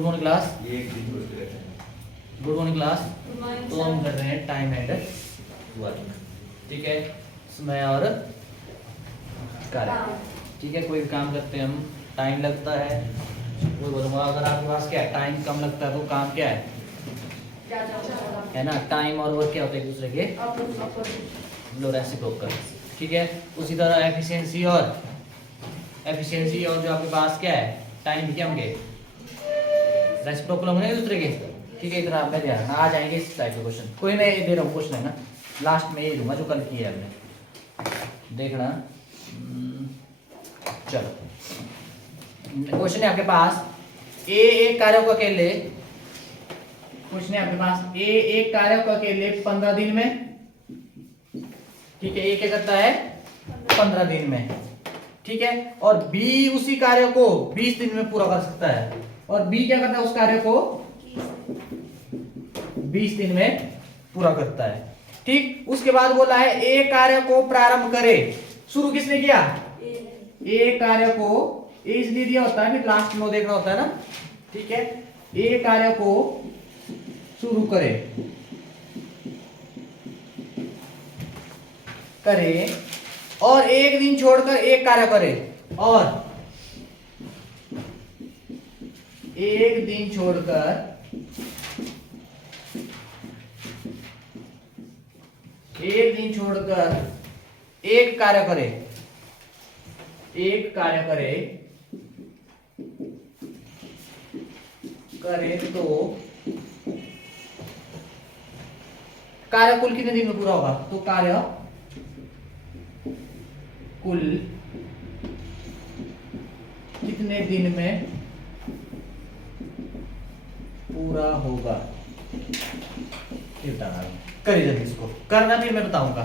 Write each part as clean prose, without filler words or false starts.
Good morning class. ये एक दिन बोलते रहते हैं। Good morning class. तो हम कर रहे हैं टाइम एंड वर्क, ठीक है, समय और कार्य, ठीक है। कोई भी काम करते हैं हम, टाइम लगता है, वही बोलूँगा। अगर आपके पास क्या है, टाइम कम लगता है तो काम क्या है ना, टाइम और वर्क क्या होते हैं एक दूसरे के रेसिप्रोकल, ठीक है। उसी तरह एफिशिएंसी और जो आपके पास क्या है, टाइम क्या होंगे, रेसिप्रोकल होंगे एक दूसरे के, ठीक है। इधर आप में ध्यान आ जाएंगे इस टाइप के क्वेश्चन। कोई मैं दे रहा हूँ क्वेश्चन है ना, लास्ट में ये दूंगा जो कल किया है हमने, देखना। चलो क्वेश्चन है आपके पास, ए एक कार्य को अकेले, क्वेश्चन है आपके पास, ए एक कार्य को अकेले 15 दिन में, ठीक है, ए क्या करता है 15 दिन में, ठीक है। और बी उसी कार्य को 20 दिन में पूरा कर सकता है, और बी क्या करता है उस कार्य को 20 दिन में पूरा करता है, ठीक। उसके बाद बोला है ए कार्य को प्रारंभ करे, शुरू किसने किया, ए कार्य को, ए इसलिए दिया होता है, फिर लास्ट में देखना होता है ना, ठीक है। ए कार्य को शुरू करे और एक दिन छोड़कर एक कार्य करे, और एक दिन छोड़कर एक कार्य करे, तो कार्य कुल कितने दिन में पूरा होगा, तो कार्य कुल कितने दिन में पूरा होगा, ये बताना। करिए जल्दी इसको करना, फिर मैं बताऊंगा।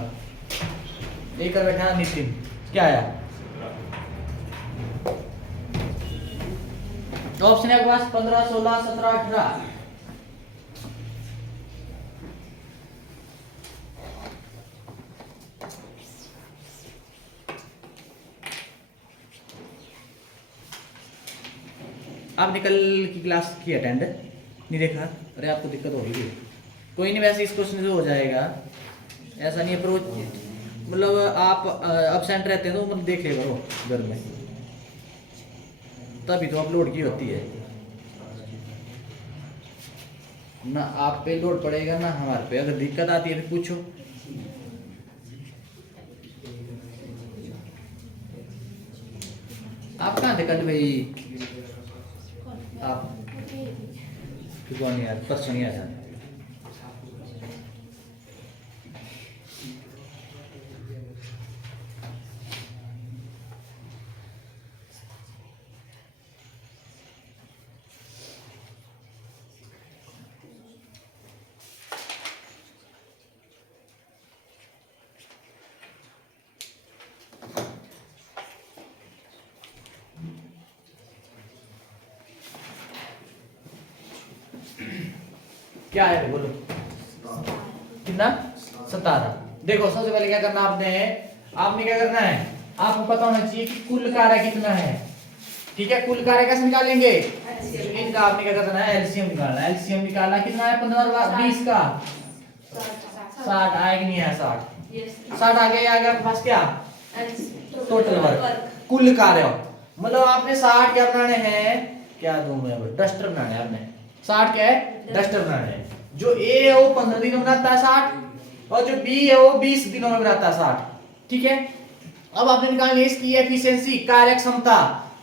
एक कर बैठा नितिन, क्या आया ऑप्शन है आपके पास 15, 16, 17, 18। आपने कल की क्लास की अटेंड नहीं देखा, अरे आपको दिक्कत हो रही है, कोई नहीं, वैसे इस क्वेश्चन से हो जाएगा, ऐसा नहीं है। पर मतलब आप अब्सेंट रहते हैं तो मतलब देख लिया करो घर में, तभी तो अपलोड की होती है ना, आप पे लोड पड़ेगा ना हमारे पे। अगर दिक्कत आती है तो पूछो। आप कहाँ थे कल भाई, आप कौन नहीं आया, परसों नहीं आया। क्या है बोलो, कितना 17। देखो सबसे पहले क्या करना आपने क्या करना है, आपको पता होना चाहिए कि कुल कार्य कितना है, ठीक है। कुल कार्य कैसे निकालेंगे, इनका आपने क्या करना है, एलसीएम निकालना है। एलसीएम निकालना कितना है, 15 और 20 का 60 आएगा, नहीं है 60 आ गया आपके पास क्या, टोटल वर्क, कुल कार्य। मतलब आपने 60 क्या बनाने हैं, क्या दूं मैं, डस्टर बनाने हैं आपने, 60 क्या है, डस्टर बनाने हैं। जो ए है वो 15 दिनों में बनाता है 60, और जो बी है वो 20 दिनों में बनाता है 60, ठीक है। अब आपने निकालनी है इसकी एफिशिएंसी, कार्य क्षमता,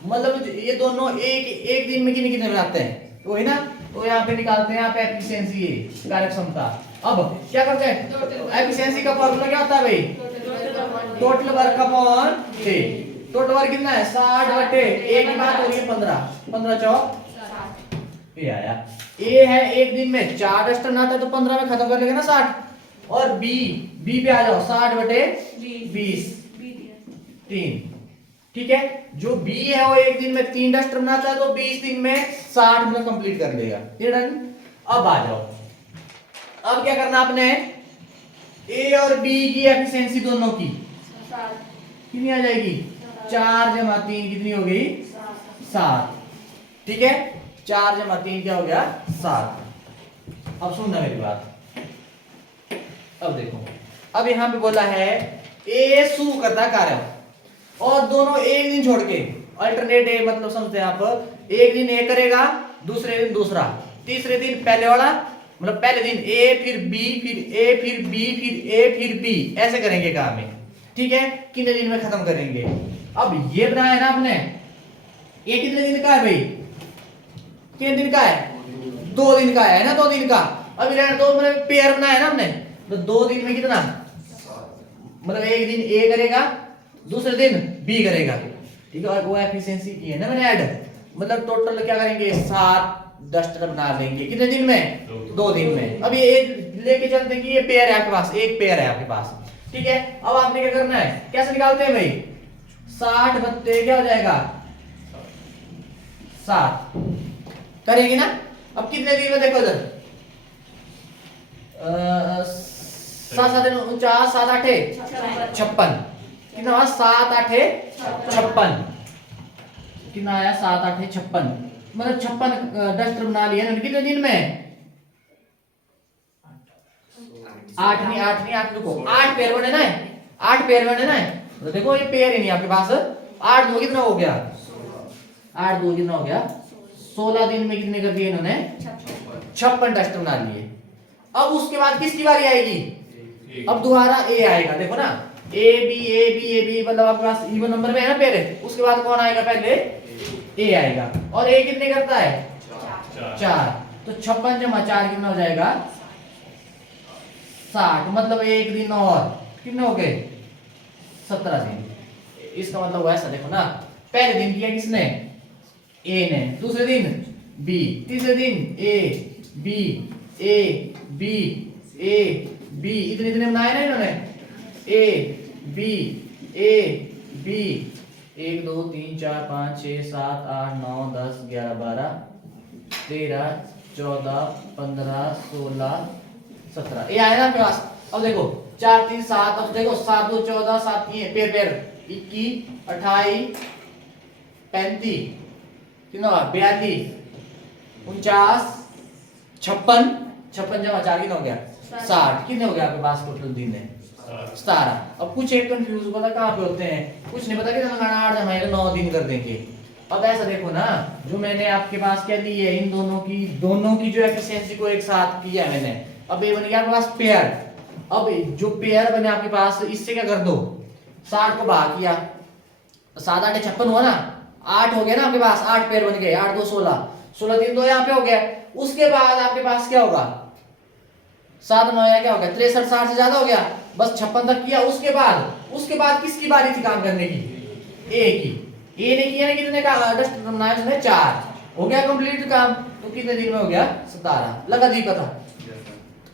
मतलब ये दोनों एक दिन में कितने बनाते हैं, तो है ना, तो यहाँ पे निकालते हैं आप एफिशिएंसी, कार्य क्षमता। अब क्या करते हैं, एफिशिएंसी का फॉर्मूला क्या होता है भाई, टोटल वर्क अपॉन ए। टोटल वर्क कितना है 60 बटे ए की बात हो रही है 15, 15 चौक ये आया। ए है एक दिन में 4 डस्टर बनाता है, तो 15 में खत्म कर लेगा ना 60, और बी पे आ जाओ 60 बटे 20 3, ठीक है। जो बी है वो एक दिन में 3 डस्टर बनाता है, तो 20 दिन में 60 में कंप्लीट कर लेगा, ये डन। अब आ जाओ, अब क्या करना आपने, ए और बी की एफिशिएंसी दोनों की कितनी आ जाएगी, 4 जमा 3 कितनी हो गई 7, ठीक है। 4 जमा 3 क्या हो गया 7। अब सुनना मेरी बात। अब देखो, अब यहाँ पे बोला है ए शुरू करता कार्य और दोनों एक दिन छोड़ के अल्टरनेट डे, मतलब समझते हैं आप, एक दिन ए करेगा, दूसरे दिन दूसरा, तीसरे दिन पहले वाला, मतलब पहले दिन ए फिर बी फिर ए फिर बी फिर ए फिर बी, ऐसे करेंगे काम में। ठीक है, कितने दिन में खत्म करेंगे। अब ये बनाया ना आपने, ये कितने दिन का है भाई, कितने दिन का है 2 दिन का है ना, 2 दिन का। अब ये दो मतलब पेयर बनाया ना हमने, तो 2 दिन में कितना, मतलब एक दिन ए करेगा, दूसरे दिन बी करेगा। ठीक है, और वो एफिशिएंसी की है ना मैंने ऐड, मतलब टोटल क्या करेंगे 7 डस्टर बना देंगे कितने दिन में 2 दिन में। अब ये लेके चलते कि ये पेयर है आपके पास, एक पेयर है आपके पास। ठीक है, अब आपने क्या करना है, कैसे निकालते हैं भाई, 60 बत्ते क्या हो जाएगा 7 करेंगे ना। अब कितने दिन में देखो इधर 7 7 49 7 8 56, कितना हुआ 7 8 56, कितना आया 7 8 56, मतलब 56 डस्टर बना लिए ना कितने दिन में 8 नहीं 8 नहीं, आप रुको 8 पेयर बने ना, 8 पेयर बने ना, तो देखो ये पेयर ही नहीं आपके पास, 8 2 कितना हो गया 8 2 कितना हो गया 16 दिन में कितने कर दिए इन्होंने 56 डस्टर बना लिए। अब उसके बाद किसकी बारी आएगी, अब दोबारा ए आएगा, देखो ना ए बी मतलब आपके पास इवन नंबर में है ना पेयर, उसके बाद कौन आएगा पहले ए आएगा, और ए कितने करता है 4, तो 56 जमा 4 कितना हो जाएगा 60, मतलब एक दिन और कितने हो गए 17 दिन। इसका मतलब ऐसा देखो ना, पहले दिन किया किसने ए ने, दूसरे दिन बी, तीसरे दिन A B A B A B, इतने इतने बनाए ना इन्होंने, ए बी 1 2 3 4 5 6 7 8 9 10 11 12 13 14 15 16 17, ये आया ना आपके पास। अब देखो 4 3 7, अब देखो 7 2 14 7 3 पेयर पेयर 21 28 35 कितना 42 49 56, 56 जमा 4 कितना हो गया 60, कितने हो गया आपके पास टोटल दिन है 17। अब कुछ एक कंफ्यूज पता कहाँ पे होते हैं, कुछ नहीं पता कि 8 जमा 9 दिन कर देंगे। अब ऐसा देखो ना, जो मैंने आपके पास क्या दी है, इन दोनों की जो एफिशिएंसी को एक साथ किया मैंने, अब ये बन गया आपके पास पेयर। अब जो पेयर बने आपके पास, इससे क्या कर दो 60 को भाग किया, 7 8 56 हुआ ना, 8 हो गया ना आपके पास, 8 पेयर बन गए, 8 2 16, 16 3 2 यहाँ पे हो गया। उसके बाद आपके पास क्या होगा 7 9 क्या हो गया 63 60 से ज्यादा हो गया, बस 56 तक किया। उसके बाद किसकी बारी थी काम करने की, ए की, ए ने किया ना कितने का डस्ट बनाया उसने 4, हो गया कंप्लीट काम, तो कितने दिन में हो गया 17, लगा दी पता।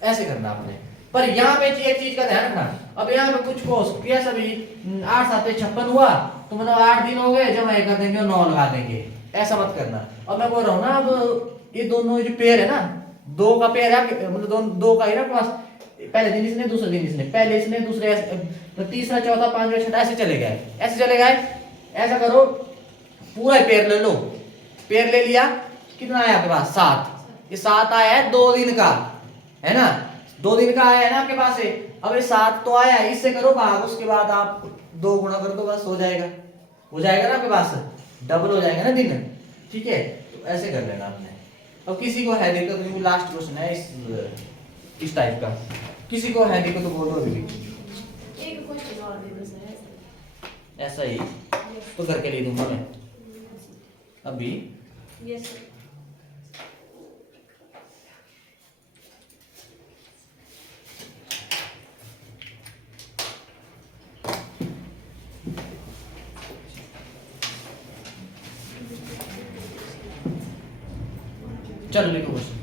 ऐसे करना आपने, पर यहाँ पे एक चीज का ध्यान रखना, अब यहाँ पे कुछ को किया सभी 8 7 56 हुआ, तो मतलब 8 दिन हो गए, जमा कर देंगे और 9 लगा देंगे, ऐसा मत करना। अब मैं बोल रहा हूँ ना, अब ये दोनों जो पेयर है ना, 2 का पेयर है, मतलब 2 का ही ना पास, पहले दिन इसने दूसरे दिन इसने, पहले इसने दूसरे, तो तीसरा चौथा पांचवा छठा ऐसे चले गए, ऐसे चले गए। ऐसा करो पूरा पेयर ले लो, पेयर ले लिया, कितना आया आपके पास 7, ये 7 आया है 2 दिन का, है ना 2 दिन का आया है ना आपके पास से। अब ये 7 तो आया है, इससे करो भाग, उसके बाद आप 2 गुणा कर दो, बस हो जाएगा ना आपके पास, डबल हो जाएगा ना दिन। ठीक है, तो ऐसे कर लेना आपने। अब किसी को है दिक्कत, क्योंकि लास्ट क्वेश्चन है इस टाइप का, किसी को है दिक्कत तो बोलो अभी भी। एक क्वेश्चन और दे दो सर, ऐसा ही तो करके ले दूंगा मैं अभी। Yes sir. चलो लिखो क्वेश्चन।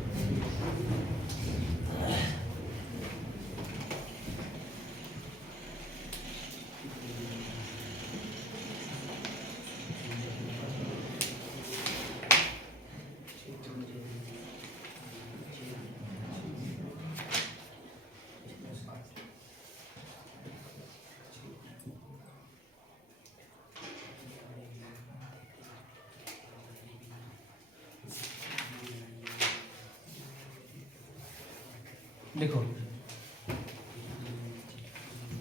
लिखो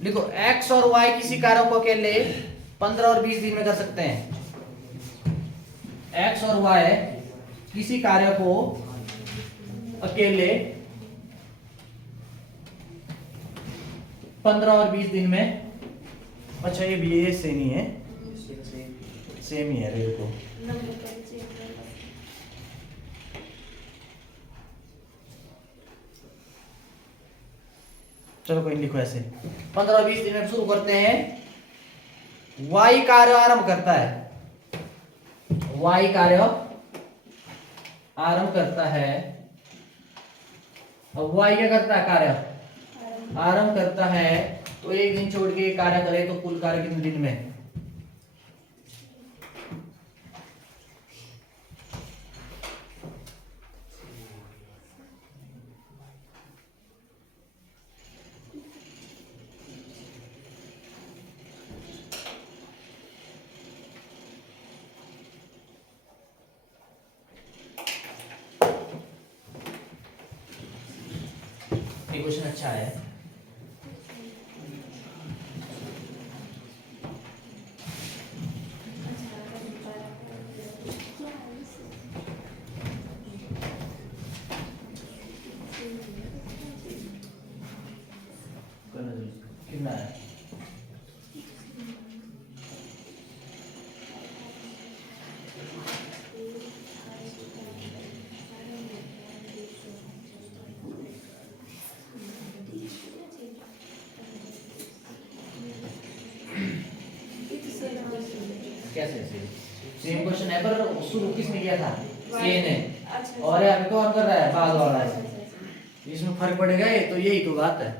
लिखो x और y किसी कार्य को अकेले 15 और 20 दिन में कर सकते हैं। x और y किसी कार्य को अकेले 15 और 20 दिन में। अच्छा ये भी ये सेम ही है, सेम ही है रेल को। नंबर पर चेक करना। चलो कोई लिखो ऐसे 15 और 20 दिन में शुरू करते हैं। y कार्य आरंभ करता है, y कार्य आरंभ करता है। अब y क्या करता है? कार्य आरंभ करता है। तो एक दिन छोड़ के कार्य करे तो कुल कार्य कितने दिन में? ये क्वेश्चन अच्छा है। कितना है? कैसे सेम क्वेश्चन है पर शुरू किसने किया था? सी ने। और यहाँ पे कौन कर रहा है? बाद वाला है। इसमें फर्क पड़ेगा ये तो, यही तो बात है।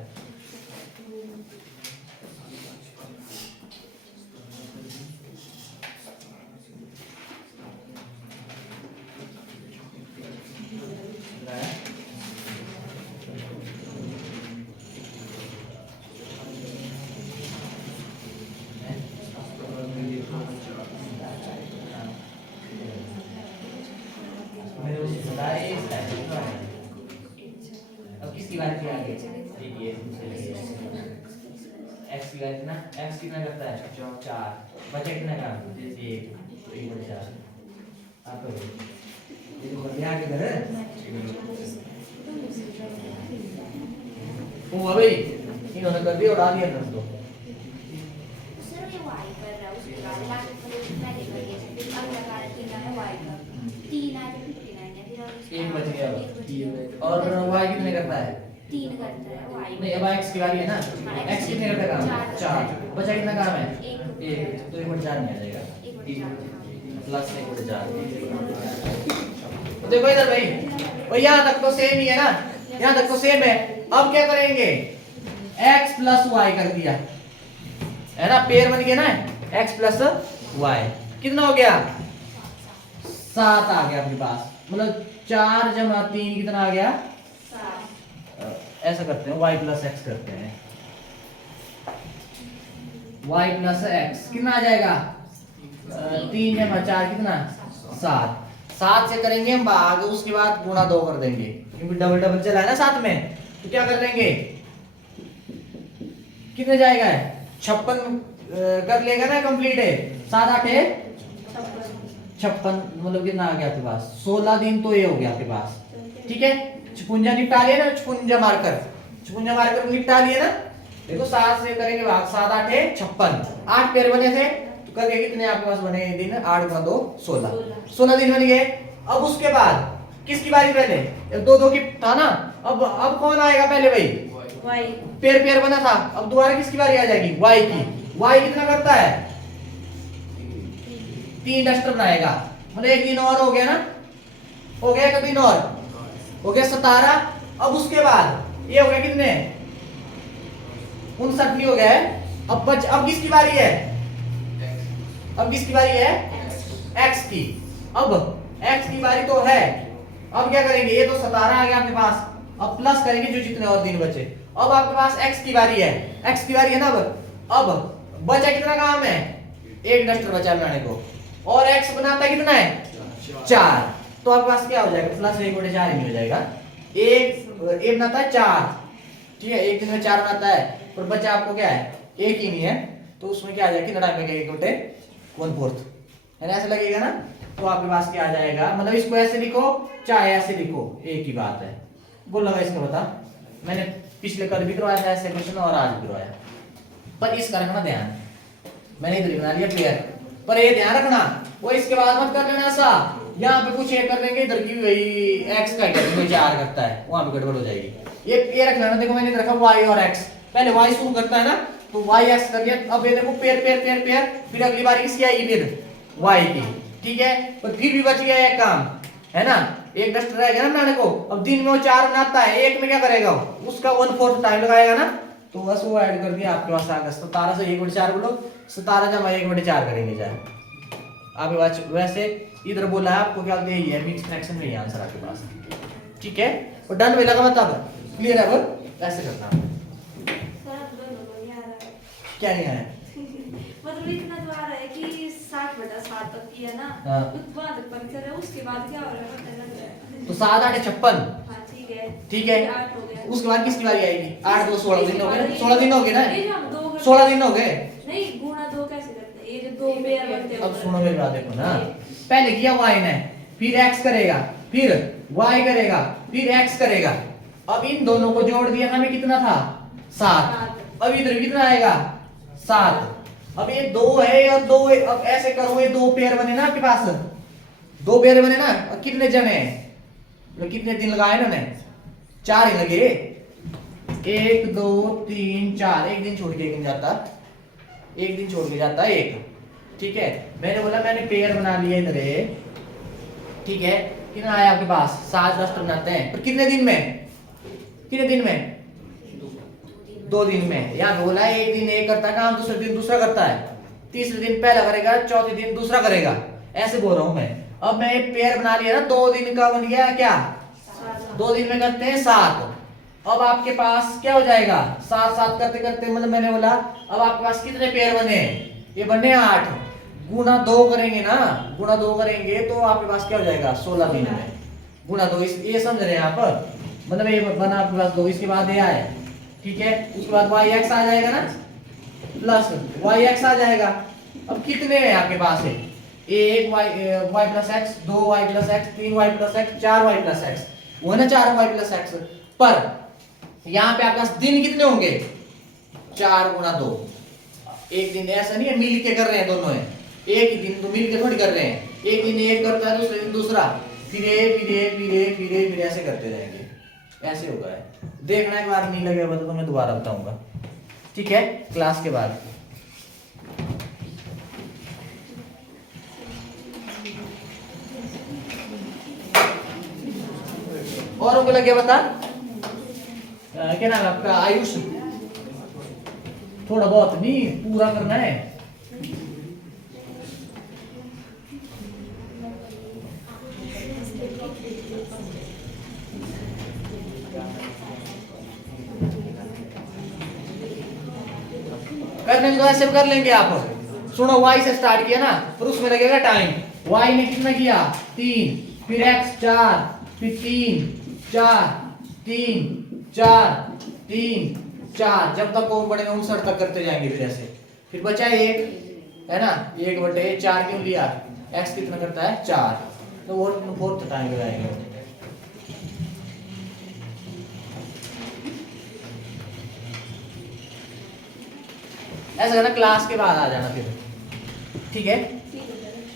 अब किसकी बात की आगे? x की बात ना, x कितना करता है? 4। बचा कितना का? जैसे 1/4। आप ये तो बढ़िया आगे कर वो भाई इन्होंने कर दिया, उड़ा दिया कर दो। सर ये y कर रहा है, उसके बाद लास्ट में कितना लिखेंगे? फिर अगला कार्य कितना है? y का 3 आ जाए 59 है, फिर एक बच गया। और y कितने करता है? 3 करता है y। नहीं अब x की बारी है ना, x कितने करता है काम? 4। बचा कितना काम है? 1। तो 1/4 नहीं आ जाएगा, प्लस 1/4। तो देखो इधर भाई, और यहाँ तक तो सेम ही है ना, यहाँ तक तो सेम है। अब क्या करेंगे? x प्लस y कर दिया है ना, पेयर बन गया ना, x प्लस y। कितना हो गया? 7 आ गया अपने पास। मतलब 4 जमा 3 कितना आ गया? 7। ऐसा करते हैं, y प्लस x करते हैं। y प्लस x कितना आ जाएगा? 3 जमा 4 कितना? 7। 7 से करेंगे हम भाग, उसके बाद गुणा 2 कर देंगे, क्योंकि डबल डबल चला है ना साथ में। तो क्या कर देंगे? कितने जाएगा? 56 कर लेगा ना, कंप्लीट है। 7 8 है 56, मतलब कितना आ गया आपके पास? 16 दिन तो ये हो गया आपके पास। ठीक है, छपुंजा निपटा लिया ना, छपुंजा मारकर निपटा लिया ना। देखो 7 से करेंगे भाग, 7 8 है 56। 8 पेयर बने थे तो करके कितने आपके पास बने दिन? 8 गुणा 2 16। 16 दिन बन गए। अब उसके बाद किसकी बारी? पहले 2 2 की था ना, अब कौन आएगा पहले भाई? y। पेयर पेयर बना था, अब दोबारा किसकी बारी आ जाएगी? y की। y कितना करता है? 3 डस्टर बनाएगा, मतलब एक दिन और हो गया ना, हो गया एक दिन और हो गया 17। अब उसके बाद ये हो गया कितने? 59 हो गया है। अब किसकी बारी है? अब किसकी बारी है? x की। अब x की बारी तो है। अब क्या करेंगे? ये तो 17 आ गया आपके पास, अब प्लस करेंगे जो जितने और दिन बचे। अब आपके पास x की बारी है, x की बारी है ना। अब बचा कितना काम है? 1 डस्टर बचा बनाने को, और x बनाता कितना है? 4। तो आपके पास क्या हो जाएगा? प्लस 1/4 ही हो जाएगा। एक बनाता है 4, ठीक है, एक दिन में 4 बनाता है पर बचा आपको क्या है, एक ही नहीं है, तो उसमें क्या आ जाएगा, कितना टाइम लगेगा, 1/4 है ना, ऐसे लगेगा ना। तो आपके पास क्या आ जाएगा, मतलब इसको ऐसे लिखो चाहे ऐसे लिखो, एक ही बात है। बोल लगा इसका बता, मैंने पिछले कल भी करवाया था ऐसे क्वेश्चन और आज भी करवाया, पर इसका रखना ध्यान, मैंने इधर ही बना लिया पेयर, पर ये ध्यान रखना वो इसके बाद मत कर लेना ऐसा, यहाँ पे कुछ एक कर लेंगे, इधर की वही x का कर लेंगे, 4 करता है, वहां पे गड़बड़ हो जाएगी। ये रख लेना, देखो मैंने इधर रखा y और x, पहले y शुरू करता है ना, तो y x कर लिया, अब ये देखो पेयर पेयर पेयर पेयर, फिर अगली बार किसकी आएगी, फिर y की, ठीक है, पर फिर भी बच गया एक काम, है ना, एक डस्टर रह गया ना बनाने को। अब दिन में वो 4 बनाता है, एक में क्या करेगा उसका 1/4 टाइम लगाएगा ना, तो बस वो ऐड कर दिया आपके पास आ गया 17 से 1/4 बोलो, 17 जमा 1/4 करेंगे जाए आपके पास। वैसे इधर बोला है आपको क्या यही है, मिक्स फ्रैक्शन में ही आंसर आपके पास, ठीक है, और डन में लगा मतलब क्लियर है, अब ऐसे करना क्या नहीं है मतलब इतना जो आ रहा है कि 60/7 तक की है ना, हाँ। उत्पाद परिचय है, उसके बाद क्या हो रहा है पता लग रहा है, तो 7 8 56, हाँ ठीक है, ठीक है, 8 हो गया, उसके बाद किसकी बारी आएगी, 8 2 16 दिन हो गए, 16 दिन हो गए ना, ये जो हम 2 16 दिन हो गए। नहीं गुणा 2 कैसे करते हैं, ये जो 2 पेयर बनते हैं, अब सुनो मेरी बात, देखो ना, पहले किया y ने, फिर x करेगा, फिर y करेगा, फिर x करेगा, अब इन दोनों को जोड़ दिया हमें कितना था 7, अब इधर कितना आएगा 7, अब ये 2 है और 2 है, अब ऐसे करो ये 2 पेयर बने ना आपके पास, 2 पेयर बने ना, और कितने जने हैं, मतलब कितने दिन लगाए ना, 4 ही लगे, 1 2 3 4, एक दिन छोड़ के एक दिन जाता, एक दिन छोड़ के जाता है एक, ठीक है, मैंने बोला मैंने पेयर बना लिया इधर, ठीक है, कितना आया आपके पास 7 डस्टर बनाते हैं, पर कितने दिन में, कितने दिन में, 2 दिन में। यहाँ बोला है एक दिन एक करता है काम, दूसरे दिन दूसरा करता है, तीसरे दिन पहला करेगा, चौथे दिन दूसरा करेगा, ऐसे बोल रहा हूं मैं। अब मैं एक पेयर बना लिया ना, 2 दिन का बन गया क्या, 2 दिन में करते हैं 7, अब आपके पास क्या हो जाएगा 7 7 करते करते, मतलब मैंने बोला अब आपके पास कितने पेयर बने, ये बने 8, गुना 2 करेंगे ना, गुना 2 करेंगे तो आपके पास क्या हो जाएगा 16 दिन में, गुना 2, ये समझ रहे हैं आप, मतलब ये बना आपके पास 2, इसके बाद ये आए, ठीक है, उसके बाद yx आ जाएगा ना, प्लस yx आ जाएगा। अब कितने हैं आपके पास है, 1 y plus x, 2 y plus x, 3 y plus x, 4 y plus x, वो है ना 4 y प्लस x, पर यहाँ पे आपके पास दिन कितने होंगे 4 गुना 2, एक दिन ऐसा नहीं है मिल के कर रहे हैं दोनों, है एक ही दिन तो मिल के थोड़ी कर रहे हैं, एक दिन एक करता है दूसरे दिन दूसरा, फिर ऐसे करते रहेंगे, ऐसे होगा है। देखना एक बार नहीं लगेगा तो मैं दोबारा बताऊंगा, ठीक है, क्लास के बाद। और को लगे बता, क्या नाम है आपका, आयुष, थोड़ा बहुत नहीं पूरा करना है, करने को ऐसे कर लेंगे आप। सुनो y से स्टार्ट किया ना, फिर उसमें लगेगा टाइम, y ने कितना किया 3, फिर x 4, फिर 3 4 3 4 3 4, जब तक कौन बढ़ेगा 59 तक करते जाएंगे, फिर ऐसे, फिर बचा 1 है ना, 1/4 क्यों लिया, x कितना करता है 4, तो वो 4th टाइम लगाएंगे। ऐसा करना, क्लास के बाद आ जाना फिर, ठीक है,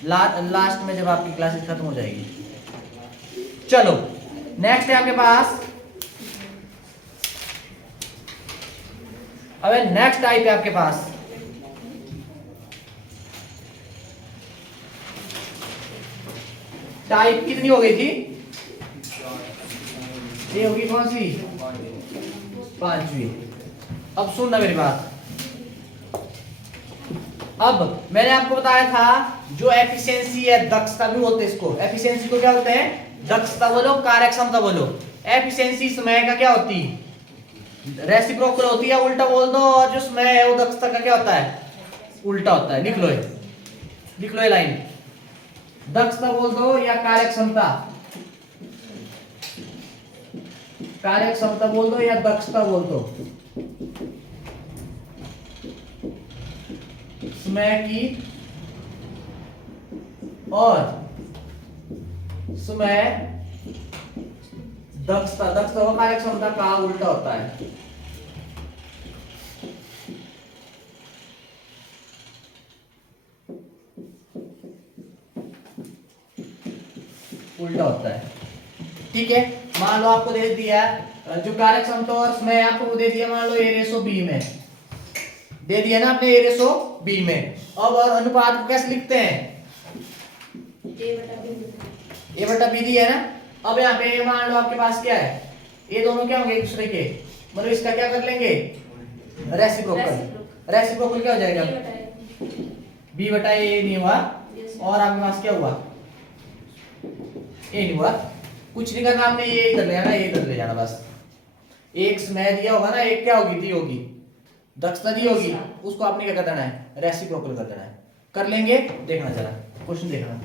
लास्ट में जब आपकी क्लासेस खत्म हो जाएगी। चलो नेक्स्ट है आपके पास, अब नेक्स्ट टाइप है आपके पास, टाइप कितनी हो गई थी, ये होगी कौन सी 5वीं। अब सुनना मेरी बात, अब मैंने आपको बताया था जो एफिशिएंसी है, दक्षता भी बोलते हैं इसको, एफिशिएंसी को क्या बोलते हैं, दक्षता बोलो, कार्यक्षमता बोलो। एफिशिएंसी समय का क्या होती है, रेसिप्रोकल होती है, उल्टा बोल दो, और जो समय है वो दक्षता का क्या होता है, उल्टा होता है। लिख लो ये लाइन, दक्षता बोल दो या कार्यक्षमता, कार्य क्षमता बोल दो या दक्षता बोल दो, समय की और समय दक्षता, दक्षता व कार्य क्षमता का उल्टा होता है। उल्टा होता है। ठीक है, मान लो आपको दे दिया जो कार्य क्षमता और समय आपको दे दिया, मान लो ए रेशो बी में दे दिया ना आपने, ए रेशो बी में। अब और अनुपात को कैसे लिखते हैं, ए बटा बी दिया है ना। अब यहाँ पे मान लो आपके पास क्या है, ये दोनों क्या होंगे एक दूसरे के, मतलब इसका क्या कर लेंगे, रेसिप्रोकल। रेसिप्रोकल क्या हो जाएगा, बी बटा ए नहीं हुआ, और आपके पास क्या हुआ, ए नहीं हुआ। कुछ नहीं करना आपने, ये इधर ले जाना, ये इधर ले जाना बस। एक समय दिया होगा ना, एक क्या होगी, दी होगी, दक्षता दी होगी, उसको आपने क्या कर देना है, रेसिप्रोकल कर देना है। कर लेंगे, देखना जरा क्वेश्चन देखना।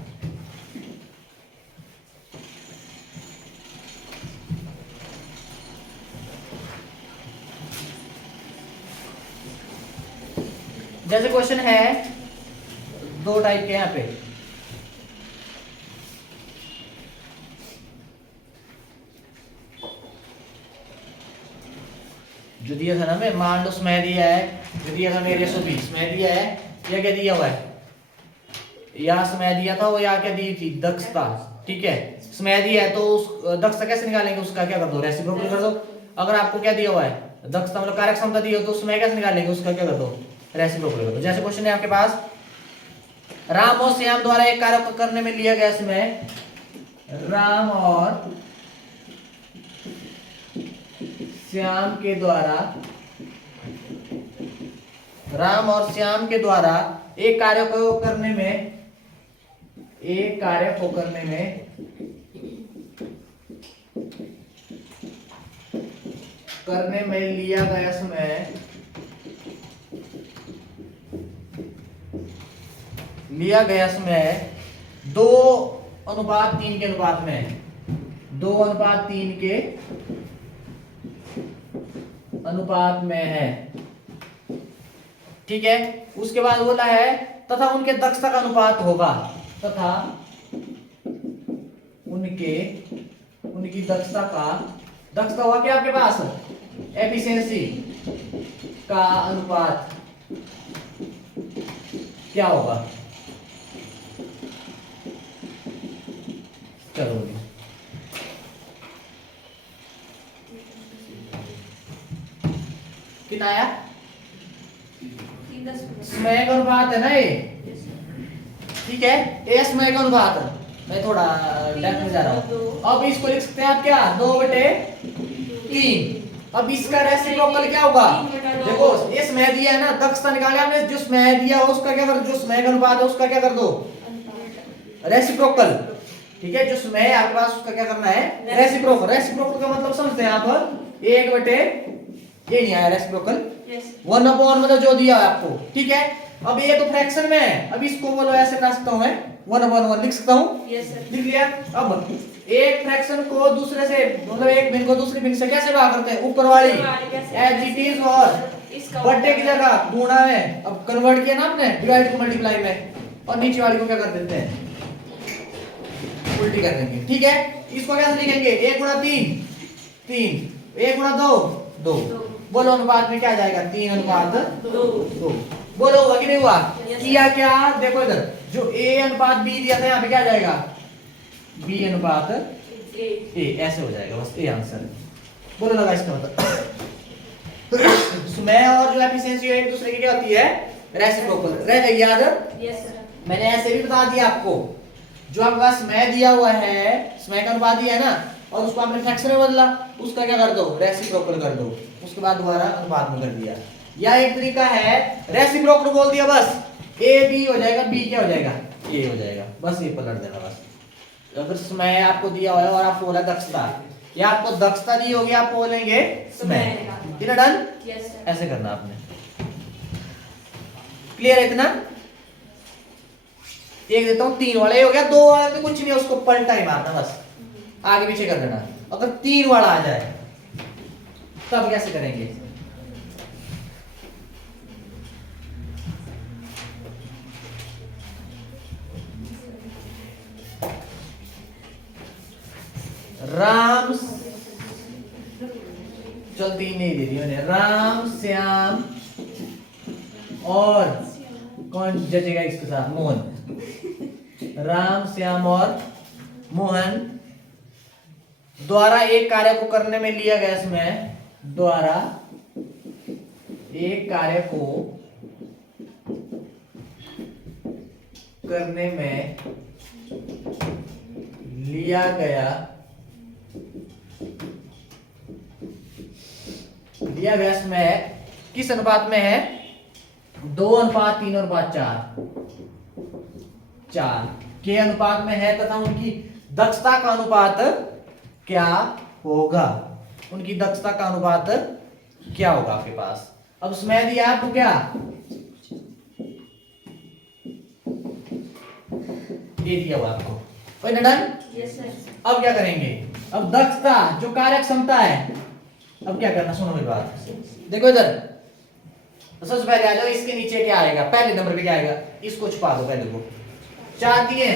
जैसे क्वेश्चन है, दो टाइप के यहाँ पे, जो दिया था ना, मैं मान लो समय दिया है, जो दिया था मेरे 120 समय दिया है, या क्या दिया हुआ है, या समय दिया था वो, या क्या दी थी, दक्षता। ठीक है, समय दिया है तो उस दक्षता कैसे निकालेंगे, उसका क्या कर दो, रेसिप्रोकल कर दो। अगर आपको क्या दिया हुआ है, दक्षता मतलब कार्य क्षमता दी हो, तो समय कैसे निकालेंगे, उसका क्या कर दो, रेसिप्रोकल कर दो। जैसे क्वेश्चन है आपके पास, राम और श्याम द्वारा एक कार्य करने में लिया गया समय, राम और श्याम के द्वारा, राम और श्याम के द्वारा एक कार्य को करने में, एक कार्य को करने में लिया गया समय, लिया गया समय 2:3 के अनुपात में, 2:3 के अनुपात में है। ठीक है, उसके बाद बोला है तथा उनके दक्षता का अनुपात होगा, तथा उनकी दक्षता का, दक्षता हुआ क्या आपके पास, एफिशिएंसी का अनुपात क्या होगा, चलो कितना आया, समय का अनुपात है ना ये। ठीक है, ये समय का अनुपात है, मैं थोड़ा लेफ्ट में जा रहा हूँ। अब इसको लिख सकते हैं आप क्या, 2/3। अब इसका रेसिप्रोकल क्या होगा, देखो ये समय दिया है ना, दक्षता निकाले आपने, जो समय दिया हो उसका क्या कर, जो समय का अनुपात है उसका क्या कर दो, रेसिप्रोकल। ठीक है, जो समय है आपके पास उसका क्या करना है, रेसिप्रोकल। रेसिप्रोकल का मतलब समझते हैं आप, 1/, ये नहीं आया रेसिप्रोकल, 1/, मतलब जो दिया है आपको। ठीक है, अब ये तो फ्रैक्शन में है, अब इसको बोलो ऐसे बना सकता हूं मैं, 1/1 लिख सकता हूं। लिख लिया। अब एक फ्रैक्शन को दूसरे से, मतलब एक भिन्न को दूसरे भिन्न से कैसे भाग करते हैं, ऊपर वाली एज इट इज, और बटे की जगह गुणा में, अब कन्वर्ट किया ना आपने, डिवाइड को मल्टीप्लाई में, और नीचे वाली को क्या कर देते हैं, उल्टी कर देंगे। ठीक है, इसको कैसे लिखेंगे, 1/3, 3, 1/2, 2। बोलो अनुपात में क्या आ जाएगा, 3:2। बोलो होगा कि नहीं हुआ, किया क्या, देखो इधर जो ए अनुपात बी दिया था, यहाँ पे क्या आ जाएगा, बी अनुपात ए, ऐसे हो जाएगा, बस ए आंसर। बोलो लगा इसका मतलब। समय और जो एफिशिएंसी एक दूसरे की क्या होती है, रेसिप्रोकल। रह गई याद, मैंने ऐसे भी बता दिया आपको, जो आपके पास समय दिया हुआ है, समय का अनुपात दिया है ना, और उसको आपने फ्रैक्शन में बदला, उसका क्या कर दो, रेसिप्रोकल कर दो, उसके बाद दोबारा अनुपात में कर दिया। या एक तरीका है, रेसिप्रोकल बोल दिया बस, ए बी हो जाएगा, बी क्या हो जाएगा, ए हो जाएगा, बस ये पलट देना बस। अगर समय आपको दिया हुआ है और आपको बोला दक्षता, या आपको दक्षता दी होगी, आप बोलेंगे समय। इतना डन, ऐसे करना आपने। क्लियर है इतना? एक देता हूं 3 वाला, ये हो गया। 2 वाला तो कुछ नहीं है, उसको पलटा ही मारना बस, आगे पीछे कर देना। अगर 3 वाला आ जाए, तब कैसे करेंगे? राम, चलती नहीं दे दी मैंने, राम श्याम और कौन जजेगा इसके साथ? मोहन। राम श्याम और मोहन द्वारा एक कार्य को करने में लिया गया समय, द्वारा एक कार्य को करने में लिया गया समय किस अनुपात में है? 2:3:4 के अनुपात में है, तथा उनकी दक्षता का अनुपात क्या होगा? उनकी दक्षता का अनुपात क्या होगा आपके पास? अब समय दिया आपको क्या? ये दिया हुआ आपको, कोई ना डन? Yes sir. अब क्या करेंगे? अब दक्षता जो कार्य क्षमता है, अब क्या करना, सुनो मेरी बात, देखो इधर। तो सबसे पहले आ जाओ, इसके नीचे क्या आएगा? पहले नंबर पे क्या आएगा? इसको छुपा दो पहले को, 4 दिए,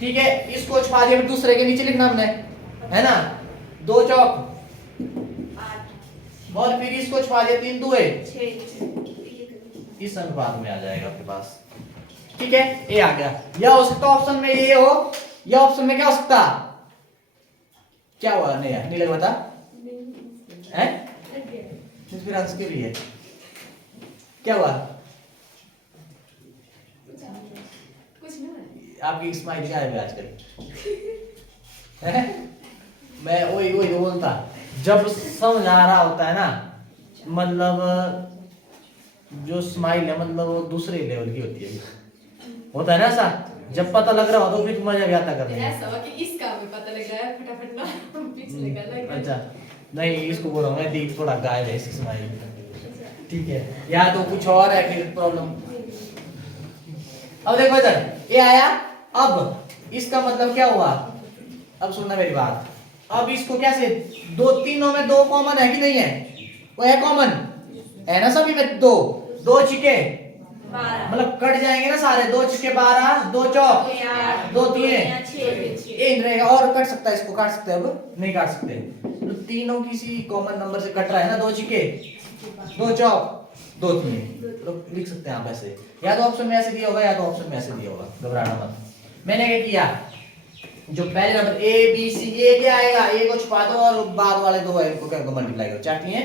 ठीक है, इसको छुपा दिया, फिर दूसरे के नीचे लिखना हमने, है ना? 2 चौक 8 और फिर इसको छुपा दिया, 3 दुए 6। इस अनुपात में आ जाएगा आपके पास, ठीक है? ये आ गया। या हो सकता ऑप्शन में ये हो, या ऑप्शन में क्या हो सकता? क्या हुआ? नहीं लग बता है फिर आंसर के लिए क्या हुआ? कुछ नहीं, आपकी स्माइल क्या है आजकल? है? मैं वही बोलता, जब समझ आ रहा होता है ना, मतलब जो स्माइल है मतलब वो दूसरे लेवल की होती है, होता है ना ऐसा? जब पता लग रहा हो तो फिर मजा भी आता करने में। ऐसा हुआ कि इसका हमें पता लग रहा है, फटाफट ना पिक्स लगा। अच्छा, नहीं इसको बोल रहा हूँ मैं, दीप थोड़ा गायब है इसकी स्माइल, ठीक है? या तो कुछ और है फिर प्रॉब्लम। अब देखो इधर ये आया, अब इसका मतलब क्या हुआ? अब सुनना मेरी बात, अब इसको कैसे, दो तीनों में 2 कॉमन है कि नहीं है? वो है कॉमन, है ना? सभी में 2 छिके, 12 मतलब कट जाएंगे ना सारे, 2 छिके 12, 2 चौक 2 3 6 रहेगा, और कट सकता है, इसको काट सकते हैं? अब नहीं काट सकते, तो तीनों किसी कॉमन नंबर से कट रहा है ना, 2 छिके 2 चौक 2 3, तो लिख सकते हैं आप ऐसे, या तो ऑप्शन में ऐसे दिया होगा या तो ऑप्शन में ऐसे दिया होगा, घबराना मत। मैंने क्या किया, जो पहले नंबर ए बी सी, ये क्या आएगा? ए को छुपा दो और बाद वाले 2 को करके मल्टीप्लाई करो, 4 है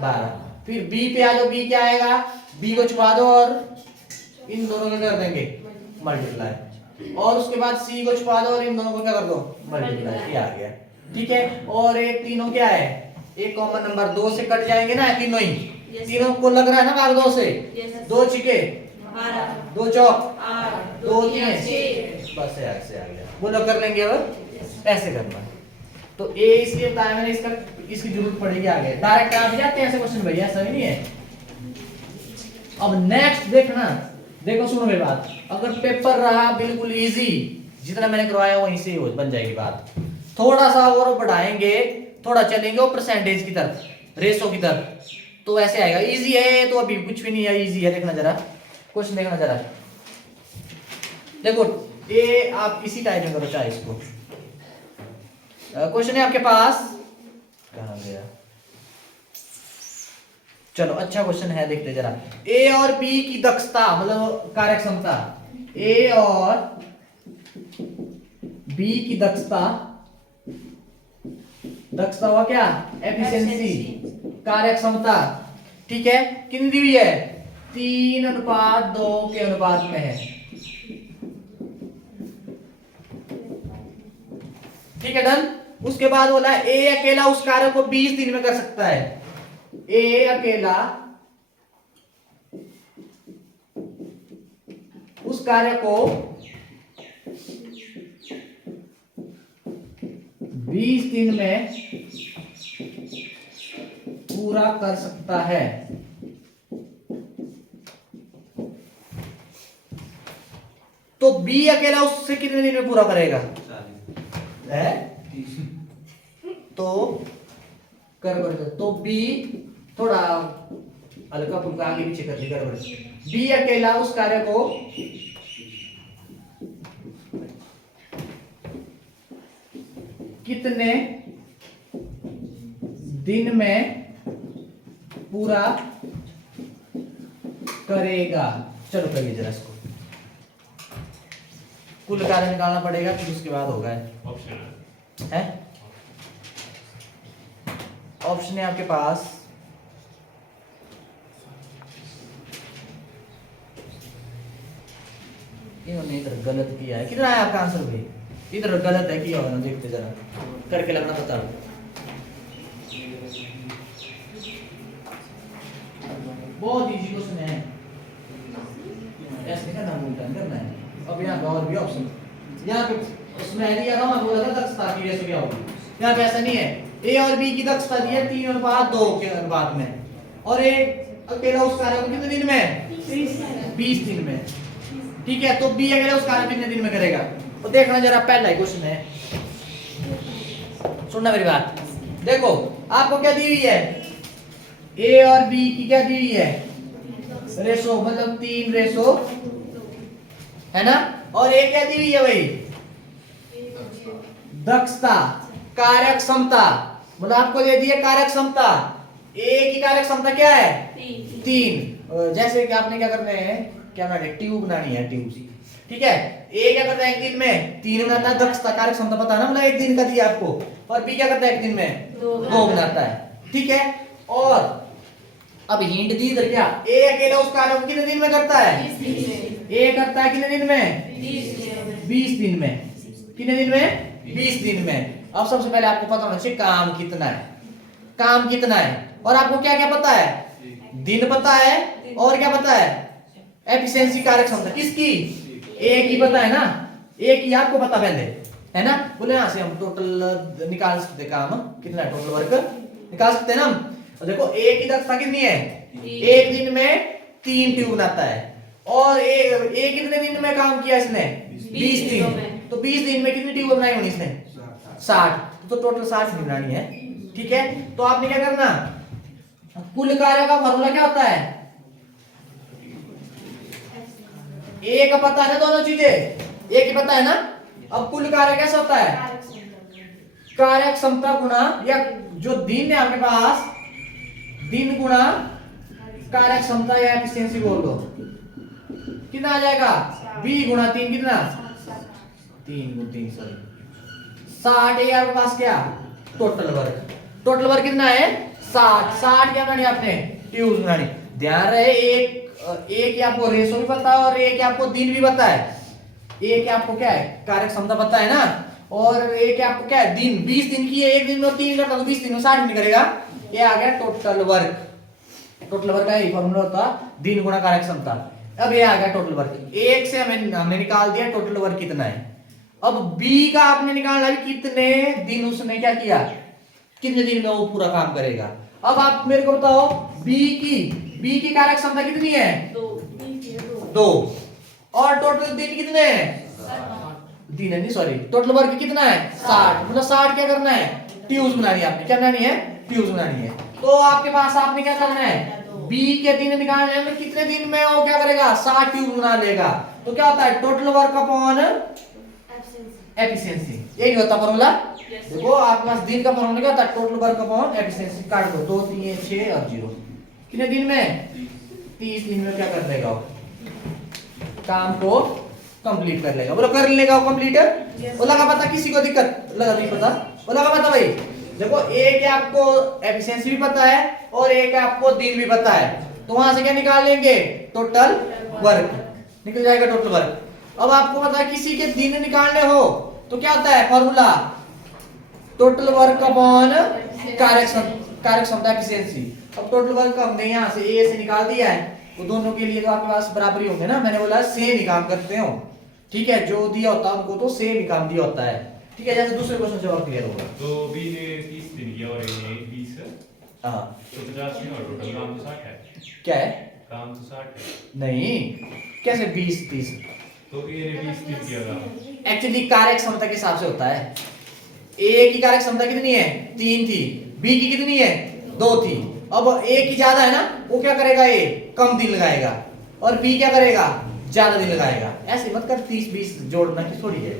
12। फिर बी पे आ जाओ, बी क्या आएगा? बी को छुपा दो और इन दोनों को कर देंगे मल्टीप्लाई, और उसके बाद सी को छुपा दो और इन दोनों को क्या कर दो? मल्टीप्लाई। ये आ गया, ठीक है? और ये तीनों क्या है? एक कॉमन नंबर, 2 से कट जाएंगे ना तीनों ही, तीनों को लग रहा है ना भाग 2 से, 2 छिके 2 चौक 2 3, बस ऐसे आ गया। बोलो कर लेंगे, अब ऐसे करना। तो ए इसलिए बताया मैंने, इसकी जरूरत पड़ेगी आगे, डायरेक्ट आ जाते हैं ऐसे क्वेश्चन भैया, ऐसा नहीं है। अब नेक्स्ट देखना, देखो सुनो मेरी बात, अगर पेपर रहा बिल्कुल इजी, जितना मैंने करवाया वहीं से हो बन जाएगी बात, थोड़ा सा और बढ़ाएंगे, थोड़ा चलेंगे वो परसेंटेज की तरफ, रेशो की तरफ, तो ऐसे आएगा। इजी है तो अभी कुछ भी नहीं है, इजी है। देखना जरा क्वेश्चन, देखना जरा, देखो ये आप इसी टाइप में करो चाहे इसको। क्वेश्चन है आपके पास, कहां गया? चलो अच्छा क्वेश्चन है, देखते जरा। ए और बी की दक्षता मतलब कार्यक्षमता, ए और बी की दक्षता हुआ क्या? एफिशिएंसी, कार्यक्षमता, ठीक है? कितनी दी हुई है? 3:2 के अनुपात में है, ठीक है? डन। उसके बाद बोला ए अकेला उस कार्य को 20 दिन में कर सकता है, ए अकेला उस कार्य को 20 दिन में पूरा कर सकता है। तो बी अकेला उससे कितने दिन में पूरा करेगा? है तो कर्व तो बी थोड़ा हल्का फुल्का आगे पीछे कर ली कर्व बी अकेला उस कार्य को कितने दिन में पूरा करेगा। चलो करिए जरा इसको कुल कार्य निकालना पड़ेगा फिर उसके बाद होगा ऑप्शन है ऑप्शन है आपके पास इन्होंने इधर गलत किया है कितना है आपका आंसर भाई इधर गलत है किया होना देखते जरा करके लगना बता दो बहुत इजी क्वेश्चन है ऐसे करना करना है अब यहाँ पे और भी ऑप्शन यहाँ पे उसमें दिया था मैं बोला था दक्षता की रेशो क्या होगी यहाँ पे ऐसा नहीं है ए और बी की दक्षता दी है 3:2 के अनुपात में और ए अकेला उस कार्य को कितने दिन में 20 दिन में ठीक है तो बी अकेला उस कार्य कितने दिन में करेगा तो देखना जरा पहला ही क्वेश्चन है सुनना मेरी बात देखो आपको क्या दी हुई है ए और बी की क्या दी हुई है रेशो मतलब 3:2 है ना और ए क्या दी हुई है भाई दक्षता कार्य क्षमता मतलब आपको दे दी है कार्य क्षमता ए की कार्य क्षमता क्या है 3 जैसे कि आपने क्या करना है क्या बनानी है ट्यूब बनानी है ट्यूब ठीक है ए क्या करता है एक दिन में 3 बनाता है दक्षता कार्य क्षमता पता ना मतलब एक दिन का दिया आपको और बी क्या करता है एक दिन में 2 बनाता है ठीक है और अब हिंट दी इधर क्या ए अकेला उस कार्य को कितने दिन में करता है ए करता है कितने दिन में 20 दिन में कितने दिन में 20 दिन में अब सबसे पहले आपको पता होना चाहिए काम कितना है और आपको क्या क्या पता है दिन पता है और क्या पता है एफिशिएंसी कार्य क्षमता किसकी ए की पता है ना ए की आपको पता पहले है ना बोले यहां से हम टोटल निकाल सकते काम कितना है टोटल वर्क निकाल सकते हैं ना हम तो देखो ए की दक्षता कितनी है एक दिन में 3 ट्यूब बनाता है और ए कितने दिन में काम किया इसने 20 दिन तो 20 दिन में कितनी ट्यूब बनाई होनी इसने 60 तो टोटल 60 बनानी है ठीक है तो आपने क्या करना कुल कार्य का फॉर्मूला क्या होता है ए का पता है ना दोनों चीजें ए की पता है ना अब कुल कार्य कैसा होता है कार्य क्षमता गुणा या जो दिन है आपके पास दिन गुणा कार्य क्षमता या एफिशिएंसी बोल दो कितना आ जाएगा बी गुणा 3 कितना 3 गुण 3 सॉरी 60 है आपके पास क्या टोटल वर्क कितना है 60 क्या बनानी आपने ट्यूब बनानी ध्यान रहे एक की आपको रेशो भी पता है और एक आपको दिन भी पता है एक आपको क्या है कार्य क्षमता पता है ना और एक आपको क्या है दिन 20 दिन की है एक दिन में 3 करता तो 20 दिन में 60 दिन करेगा ये आ गया टोटल वर्क का यही फॉर्मूला होता दिन गुणा कार्य क्षमता अब ये आ गया टोटल वर्क एक से हमने निकाल दिया टोटल वर्क कितना है अब बी का आपने निकालना है कितने दिन उसने क्या किया कितने दिन में वो पूरा काम करेगा अब आप मेरे को बताओ बी की कार्य क्षमता कितनी है 2 और टोटल दिन कितने हैं दिन है नहीं सॉरी टोटल वर्क कितना है 60 मतलब 60 क्या करना है ट्यूब्स बनानी है आपने क्या बनानी है ट्यूब्स बनानी है तो आपके पास आपने क्या करना है बी के दिन निकालने में कितने दिन में वो क्या करेगा 60 ट्यूब बना लेगा तो क्या होता है टोटल वर्क अपॉन एफिशिएंसी यही होता फॉर्मूला देखो आपके पास दिन का फॉर्मूला क्या होता है टोटल वर्क अपॉन एफिशिएंसी काट दो 2 3 6 और 0 कितने दिन में 30 दिन में क्या कर देगा काम को कंप्लीट कर लेगा बोलो कर लेगा वो कंप्लीट वो लगा पता किसी को दिक्कत लगा नहीं पता वो लगा पता भाई देखो एक आपको एफिशिएंसी भी पता है और एक आपको दिन भी पता है तो वहां से क्या निकाल लेंगे टोटल वर्क निकल जाएगा टोटल वर्क अब आपको पता है किसी के दिन निकालने हो तो क्या होता है फॉर्मूला टोटल वर्क अपॉन कार्य क्षमता एफिशिएंसी अब टोटल वर्क हमने यहाँ से ए से निकाल दिया है तो दोनों के लिए तो आपके पास बराबरी होंगे ना मैंने बोला सेम ही काम करते हो ठीक है जो दिया होता है उनको तो सेम ही काम दिया होता है ठीक है जैसे दूसरे क्वेश्चन जवाब क्लियर होगा तो बी ने 30 दिन किया और ए ने 20 हां तो 50 दिन और टोटल काम तो 60 है क्या है काम तो 60 है नहीं कैसे 20 30 तो ए ने 20 दिन किया था एक्चुअली कार्य क्षमता के हिसाब से होता है ए की कार्य क्षमता कितनी है 3 थी बी की कितनी है 2 थी, अब ए की ज्यादा है ना, वो क्या करेगा, ए कम दिन लगाएगा और बी क्या करेगा, ज्यादा दिन लगाएगा। ऐसे मत कर 30-20 जोड़ना की थोड़ी है।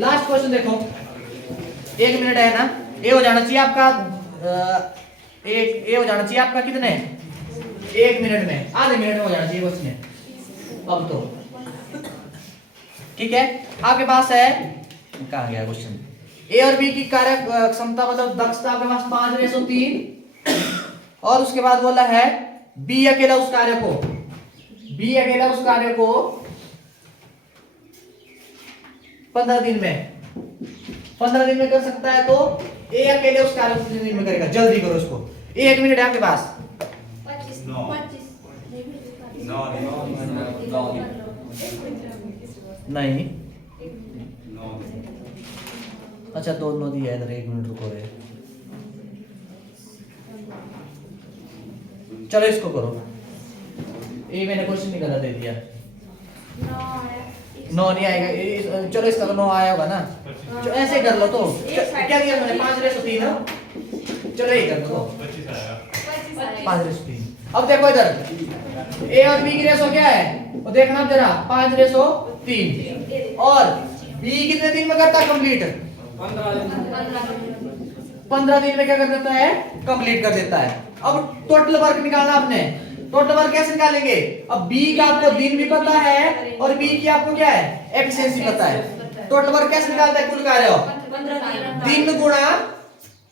लास्ट क्वेश्चन देखो, 1 मिनट है ना, ए हो जाना चाहिए आपका ए हो जाना चाहिए आपका कितने 1 मिनट में, आधे मिनट में हो जाना चाहिए क्वेश्चन अब तो, ठीक है। आपके पास है, कहाँ गया क्वेश्चन, ए और बी की कार्य क्षमता मतलब दक्षता आपके पास 5:3 और उसके बाद बोला है बी अकेला उस कार्य को 15 दिन में कर सकता है, तो ए अकेले उस कार्य को कितने दिन में करेगा, जल्दी करो इसको। 1 मिनट है आपके पास। 25 नहीं अच्छा, दोनों दिया इधर, 1 मिनट रुको रे, चलो इसको करो। ये मैंने क्वेश्चन नहीं गलत दे दिया, 9 नहीं आएगा, चलो इसका तो 9 आया होगा ना, ऐसे ही कर लो तो, क्या दिया मैंने 5:3 ना, चलो यही कर लो तो 25 आया। 5:3। अब देखो इधर ए और बी की रेशो क्या है, वो देखना आप जरा, 5:3 और बी कितने दिन में करता है कंप्लीट, 15 दिन में क्या कर देता है, कंप्लीट कर देता है। अब टोटल वर्क निकालना आपने, टोटल वर्क कैसे निकालेंगे, अब बी का आपको दिन भी पता है और बी की आपको क्या है, एफिशिएंसी पता है। टोटल वर्क कैसे निकालता है, कुल कार्य दिन गुणा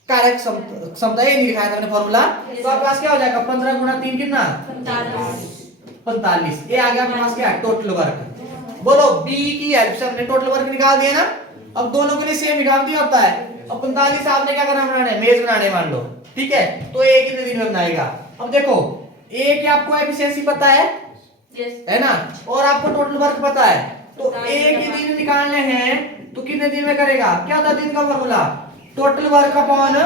कार्य क्षमता, ये नहीं लिखाया था मैंने फॉर्मूला, तो आपके पास क्या हो जाएगा, 15 गुणा 3 कितना 45, ये आ गया आपके पास क्या, टोटल वर्क। बोलो बी की हेल्प से हमने टोटल वर्क निकाल दिया ना, अब दोनों के लिए सेम निकालती होता है। अब 45 आपने क्या करना, बनाना मेज बनाने मान लो, ठीक है, तो ए कितने दिन में बनाएगा। अब देखो ए की आपको एफिशिएंसी पता है ना, और आपको टोटल वर्क पता है, तो ए के दिन निकालने हैं तो कितने दिन में करेगा, क्या था दिन का formula, total work upon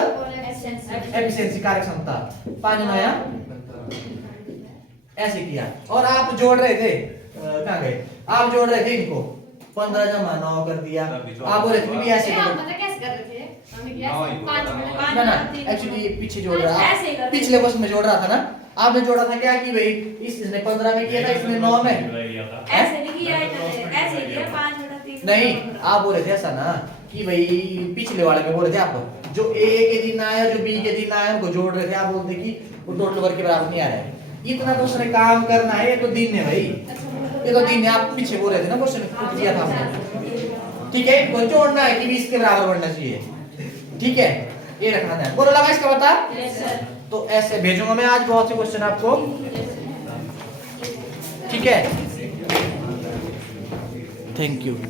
efficiency कार्य क्षमता, 5 नया ऐसे किया। और आप जोड़ रहे थे, कहाँ गए, आप जोड़ रहे थे इनको, 15 जमा 9 कर दिया, आप बोल रहे थे भी ऐसे करो, कैसे कर रहे थे, हमने किया 5 ना एक्चुअली पीछे जोड़ रहा था, पिछले वर्ष में जोड़ रहा था ना, आपने जोड़ा था क्या कि भाई इसने 15 में किया था, इसने 9 में, ऐसे नहीं किया, ऐसे किया 5/3 नहीं आप बोल रहे थे ऐसा ना कि भाई पिछले वाले में बोल रहे थे आप, जो ए के दिन आया जो बी के दिन आया उनको जोड़ रहे थे, आप बोलते कि वो टोटल वर्क के बराबर नहीं आ रहा है। इतना तो उसने काम करना है, ये तो दिन है भाई, ये तो दिन है, आप पीछे बोल रहे थे ना, क्वेश्चन पूछ दिया था हमने, ठीक है, इनको जोड़ना है कि 20 के बराबर बढ़ना चाहिए, ठीक है, ये रखना है। बोलो लगा इसका बता, तो ऐसे भेजूंगा मैं आज बहुत से क्वेश्चन आपको, ठीक है, थैंक यू।